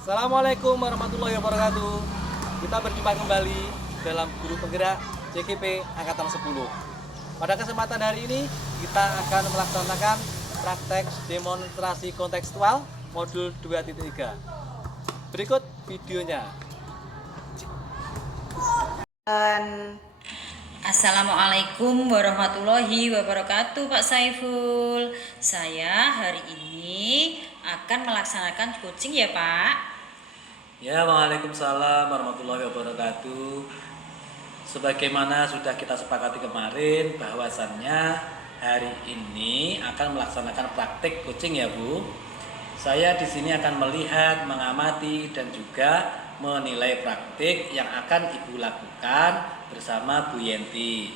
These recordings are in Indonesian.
Assalamualaikum warahmatullahi wabarakatuh. Kita berjumpa kembali dalam Guru Penggerak JKP Angkatan 10. Pada kesempatan hari ini kita akan melaksanakan praktek demonstrasi kontekstual modul 2.3. Berikut videonya. Assalamualaikum warahmatullahi wabarakatuh, Pak Saiful. Saya hari ini akan melaksanakan coaching ya, Pak. Ya, Waalaikumsalam warahmatullahi wabarakatuh. Sebagaimana sudah kita sepakati kemarin, bahwasannya hari ini akan melaksanakan praktik coaching ya, Bu. Saya di sini akan melihat, mengamati, dan juga menilai praktik yang akan Ibu lakukan bersama Bu Yenti.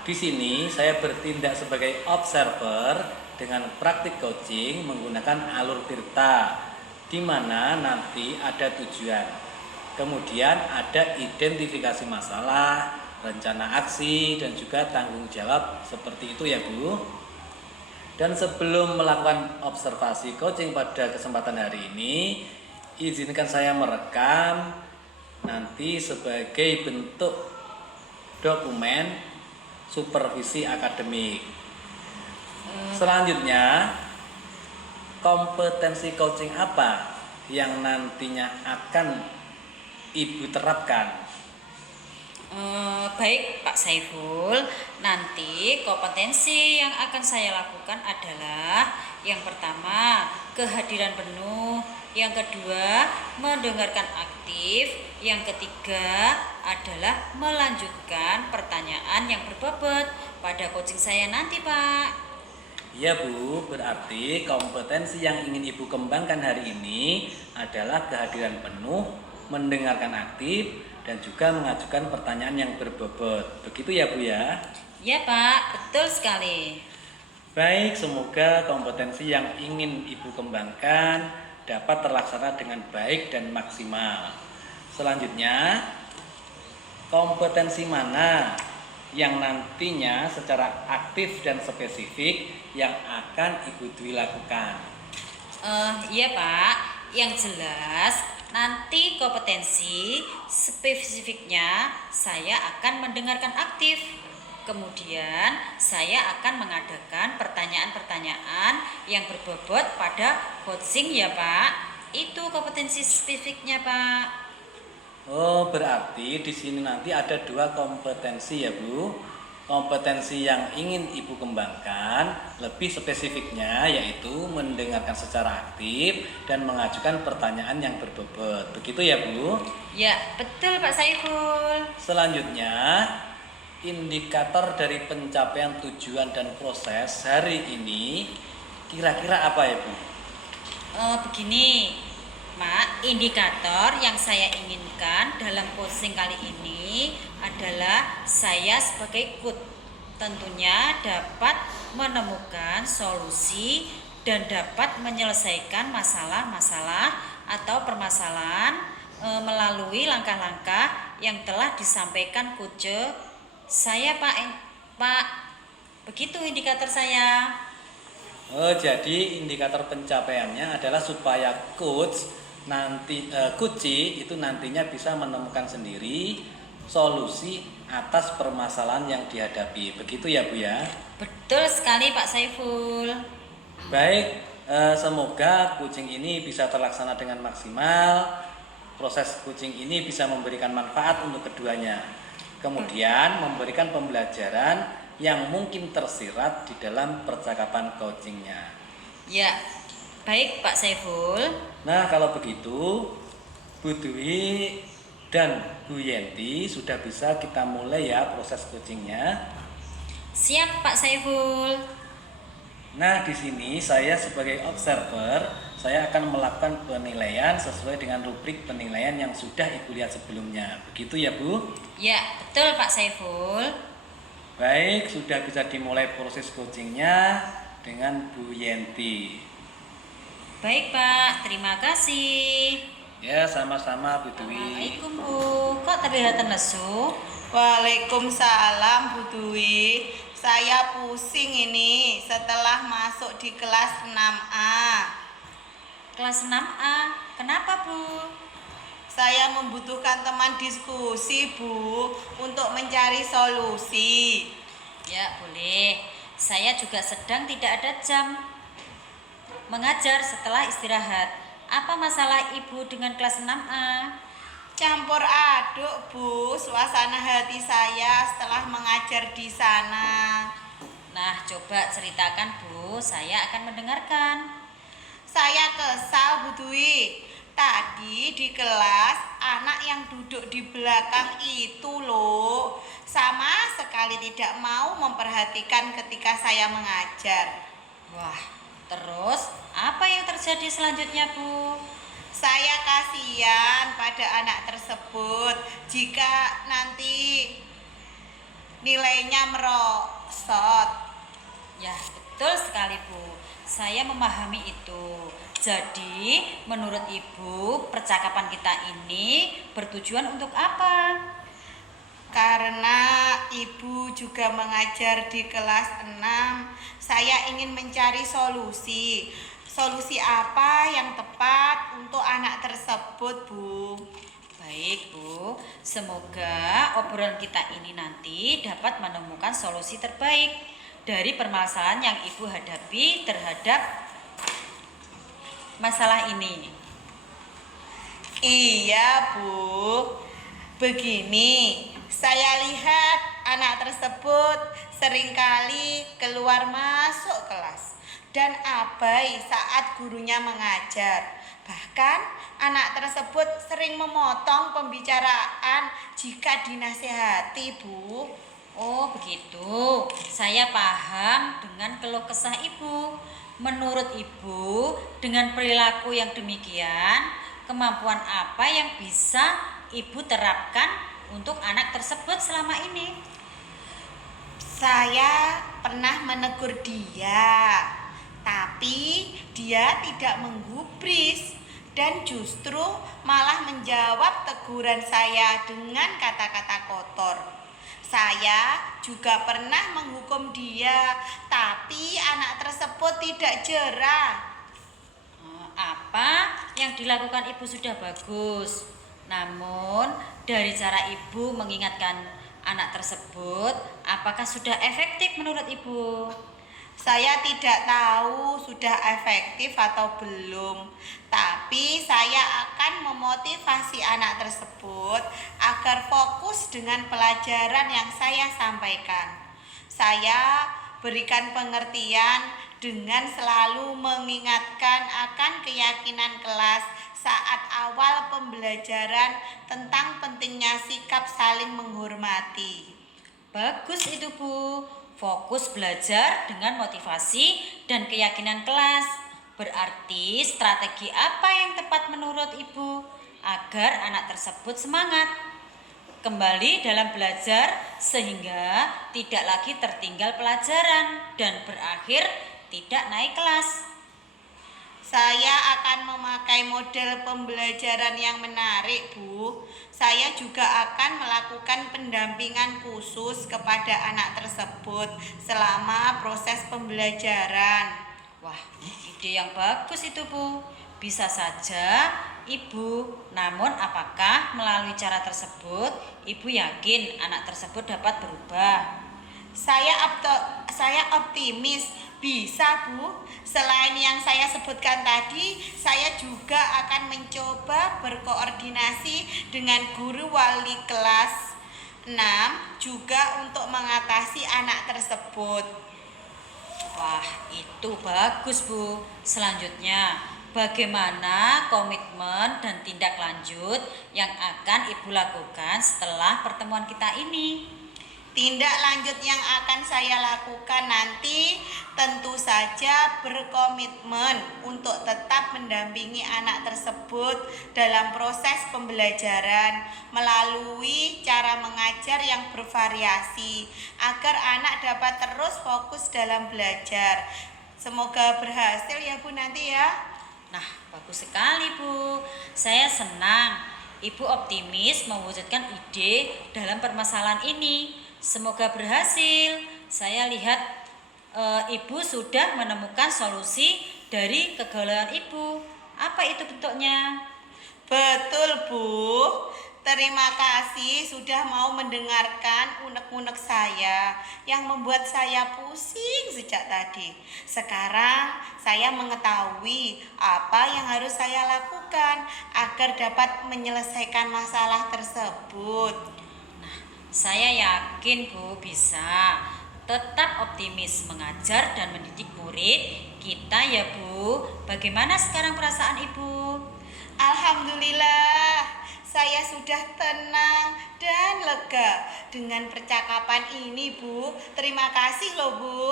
Di sini saya bertindak sebagai observer dengan praktik coaching menggunakan alur tirta, di mana nanti ada tujuan. Kemudian ada identifikasi masalah, rencana aksi, dan juga tanggung jawab seperti itu ya Bu. Dan sebelum melakukan observasi coaching pada kesempatan hari ini, izinkan saya merekam nanti sebagai bentuk dokumen supervisi akademik. Selanjutnya, kompetensi coaching apa yang nantinya akan Ibu terapkan? Baik, Pak Saiful. Nanti kompetensi yang akan saya lakukan adalah yang pertama, kehadiran penuh, yang kedua, mendengarkan aktif, yang ketiga adalah melanjutkan pertanyaan yang berbobot pada coaching saya nanti, Pak. Ya Bu, berarti kompetensi yang ingin Ibu kembangkan hari ini adalah kehadiran penuh, mendengarkan aktif, dan juga mengajukan pertanyaan yang berbobot. Begitu ya Bu ya? Ya, Pak, betul sekali. Baik, semoga kompetensi yang ingin Ibu kembangkan dapat terlaksana dengan baik dan maksimal. Selanjutnya, kompetensi mana yang nantinya secara aktif dan spesifik yang akan Ibu Dwi lakukan? Iya Pak, yang jelas nanti kompetensi spesifiknya saya akan mendengarkan aktif. Kemudian saya akan mengadakan pertanyaan-pertanyaan yang berbobot pada coaching ya Pak. Itu kompetensi spesifiknya Pak. Oh, berarti di sini nanti ada dua kompetensi ya, Bu. Kompetensi yang ingin Ibu kembangkan lebih spesifiknya yaitu mendengarkan secara aktif dan mengajukan pertanyaan yang berbobot. Begitu ya, Bu? Ya, betul Pak Saiful. Selanjutnya, indikator dari pencapaian tujuan dan proses hari ini kira-kira apa ya, Bu? Begini, Mak, indikator yang saya inginkan dalam coaching kali ini adalah saya sebagai coach tentunya dapat menemukan solusi dan dapat menyelesaikan masalah-masalah atau permasalahan melalui langkah-langkah yang telah disampaikan coach saya Pak. Begitu indikator saya. Oh, jadi indikator pencapaiannya adalah supaya coach itu nantinya bisa menemukan sendiri solusi atas permasalahan yang dihadapi. Begitu ya, Bu ya? Betul sekali Pak Saiful. Baik, semoga coaching ini bisa terlaksana dengan maksimal. Proses coaching ini bisa memberikan manfaat untuk keduanya. Kemudian memberikan pembelajaran yang mungkin tersirat di dalam percakapan coachingnya. Ya, baik Pak Saiful. Nah, kalau begitu, Bu Dwi dan Bu Yenti sudah bisa kita mulai ya proses coachingnya. Siap Pak Saiful. Nah, di sini saya sebagai observer, saya akan melakukan penilaian sesuai dengan rubrik penilaian yang sudah Ibu lihat sebelumnya. Begitu ya, Bu? Ya, betul Pak Saiful. Baik, sudah bisa dimulai proses coachingnya dengan Bu Yenti. Baik Pak, terima kasih. Ya, sama-sama Bu Dwi. Assalamualaikum Bu, kok terlihat lesu? Waalaikumsalam Bu Dwi. Saya pusing ini setelah masuk di kelas 6A. kelas 6A. Kenapa, Bu? Saya membutuhkan teman diskusi, Bu, untuk mencari solusi. Ya, boleh. Saya juga sedang tidak ada jam mengajar setelah istirahat. Apa masalah Ibu dengan kelas 6A? Campur aduk, Bu, suasana hati saya setelah mengajar di sana. Nah, coba ceritakan, Bu. Saya akan mendengarkan. Saya kesal, Bu Dwi. Tadi di kelas, anak yang duduk di belakang itu loh, sama sekali tidak mau memperhatikan ketika saya mengajar. Wah, terus apa yang terjadi selanjutnya, Bu? Saya kasihan pada anak tersebut jika nanti nilainya merosot. Ya, betul sekali, Bu. Saya memahami itu. Jadi, menurut Ibu, percakapan kita ini bertujuan untuk apa? Karena ibu juga mengajar di kelas 6, saya ingin mencari solusi. Solusi apa yang tepat untuk anak tersebut, Bu? Baik, Bu. Semoga obrolan kita ini nanti dapat menemukan solusi terbaik dari permasalahan yang Ibu hadapi terhadap masalah ini. Iya, Bu. Begini, saya lihat anak tersebut seringkali keluar masuk kelas dan abai saat gurunya mengajar. Bahkan anak tersebut sering memotong pembicaraan jika dinasehati, Bu. Oh, begitu. Saya paham dengan keluh kesah Ibu. Menurut Ibu, dengan perilaku yang demikian, kemampuan apa yang bisa Ibu terapkan untuk anak tersebut selama ini? Saya pernah menegur dia, tapi dia tidak menggubris dan justru malah menjawab teguran saya dengan kata-kata kotor. Saya juga pernah menghukum dia, tapi anak tersebut tidak jerah. Apa yang dilakukan Ibu sudah bagus. Namun, dari cara Ibu mengingatkan anak tersebut, apakah sudah efektif menurut Ibu? Saya tidak tahu sudah efektif atau belum, tapi saya akan memotivasi anak tersebut agar fokus dengan pelajaran yang saya sampaikan. Saya berikan pengertian dengan selalu mengingatkan akan keyakinan kelas saat awal pembelajaran tentang pentingnya sikap saling menghormati. Bagus itu, Bu. Fokus belajar dengan motivasi dan keyakinan kelas. Berarti strategi apa yang tepat menurut Ibu agar anak tersebut semangat kembali dalam belajar sehingga tidak lagi tertinggal pelajaran dan berakhir tidak naik kelas? Saya akan memakai model pembelajaran yang menarik, Bu. Saya juga akan melakukan pendampingan khusus kepada anak tersebut selama proses pembelajaran. Wah, ide yang bagus itu, Bu. Bisa saja Ibu, namun apakah melalui cara tersebut Ibu yakin anak tersebut dapat berubah? Saya optimis bisa, Bu. Selain yang saya sebutkan tadi, saya juga akan mencoba berkoordinasi dengan guru wali kelas 6 juga untuk mengatasi anak tersebut. Wah, itu bagus, Bu. Selanjutnya, bagaimana komitmen dan tindak lanjut yang akan Ibu lakukan setelah pertemuan kita ini? Tindak lanjut yang akan saya lakukan nanti tentu saja berkomitmen untuk tetap mendampingi anak tersebut dalam proses pembelajaran melalui cara mengajar yang bervariasi agar anak dapat terus fokus dalam belajar. Semoga berhasil ya, Bu, nanti ya. Nah, bagus sekali, Bu. Saya senang Ibu optimis mewujudkan ide dalam permasalahan ini. Semoga berhasil. Saya lihat Ibu sudah menemukan solusi dari kegalauan Ibu. Apa itu bentuknya? Betul, Bu. Terima kasih sudah mau mendengarkan unek-unek saya yang membuat saya pusing sejak tadi. Sekarang saya mengetahui apa yang harus saya lakukan agar dapat menyelesaikan masalah tersebut. Saya yakin Bu bisa. Tetap optimis mengajar dan mendidik murid kita ya Bu. Bagaimana sekarang perasaan Ibu? Alhamdulillah, saya sudah tenang dan lega dengan percakapan ini, Bu. Terima kasih loh, Bu.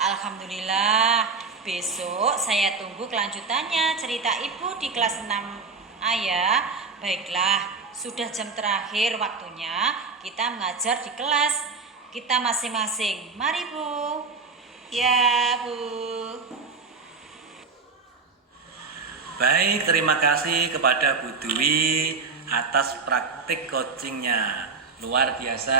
Alhamdulillah. Besok saya tunggu kelanjutannya cerita Ibu di kelas 6A ya. Baiklah, sudah jam terakhir waktunya kita mengajar di kelas kita masing-masing. Mari Bu. Ya, Bu. Baik, terima kasih kepada Bu Dwi atas praktik coachingnya. Luar biasa.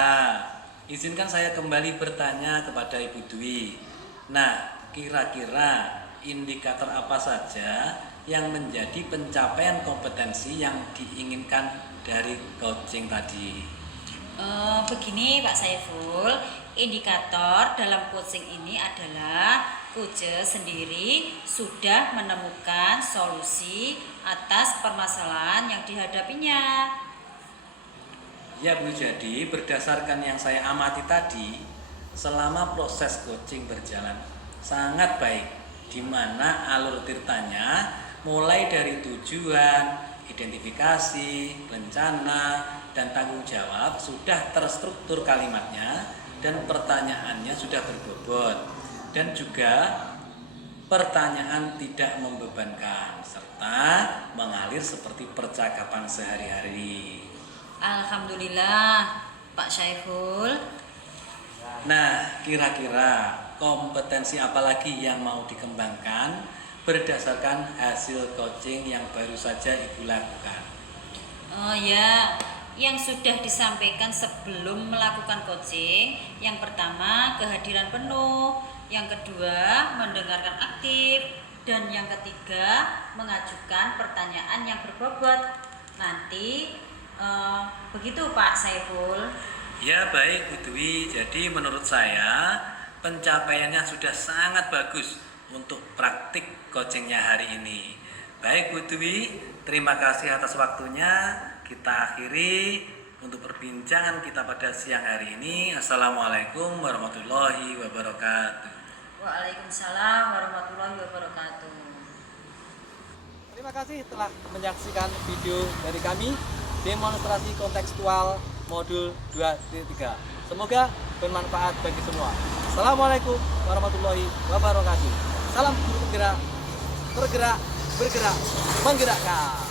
Izinkan saya kembali bertanya kepada Ibu Dwi. Nah, kira-kira indikator apa saja yang menjadi pencapaian kompetensi yang diinginkan dari coaching tadi? Begini Pak Saiful, indikator dalam coaching ini adalah Kuje sendiri sudah menemukan solusi atas permasalahan yang dihadapinya. Ya Bu, jadi berdasarkan yang saya amati tadi, selama proses coaching berjalan sangat baik, di mana alur ceritanya mulai dari tujuan, identifikasi, rencana, dan tanggung jawab sudah terstruktur kalimatnya dan pertanyaannya sudah berbobot. Dan juga pertanyaan tidak membebankan serta mengalir seperti percakapan sehari-hari. Alhamdulillah Pak Saiful. Nah, kira-kira kompetensi apa lagi yang mau dikembangkan berdasarkan hasil coaching yang baru saja Ibu lakukan? Oh ya, yang sudah disampaikan sebelum melakukan coaching, yang pertama kehadiran penuh, yang kedua mendengarkan aktif, dan yang ketiga mengajukan pertanyaan yang berbobot. Nanti begitu Pak Saiful. Ya baik Bu Dwi, jadi menurut saya pencapaiannya sudah sangat bagus untuk praktik coachingnya hari ini. Baik Bu Dwi, terima kasih atas waktunya. Kita akhiri untuk perbincangan kita pada siang hari ini. Assalamualaikum warahmatullahi wabarakatuh. Waalaikumsalam warahmatullahi wabarakatuh. Terima kasih telah menyaksikan video dari kami demonstrasi kontekstual modul 2.3. Semoga bermanfaat bagi semua. Assalamualaikum warahmatullahi wabarakatuh. Salam guru penggerak, bergerak, bergerak, menggerakkan.